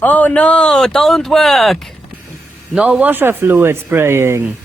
Oh no, don't work! No washer fluid spraying.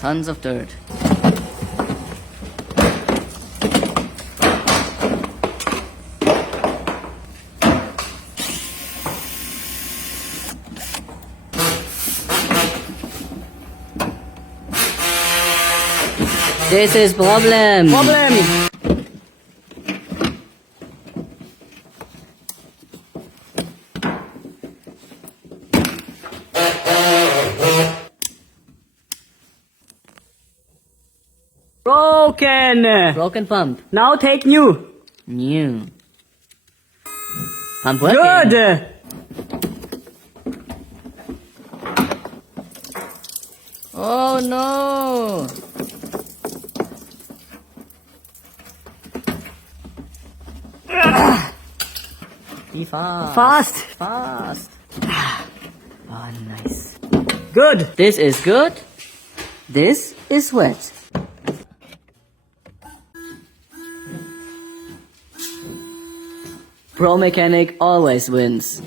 Tons of dirt. This is problem. Broken pump. Now take new. New. Pump working. Good. Oh no. Be fast. Fast. Oh, nice. Good. This is good. This is wet. Pro mechanic always wins.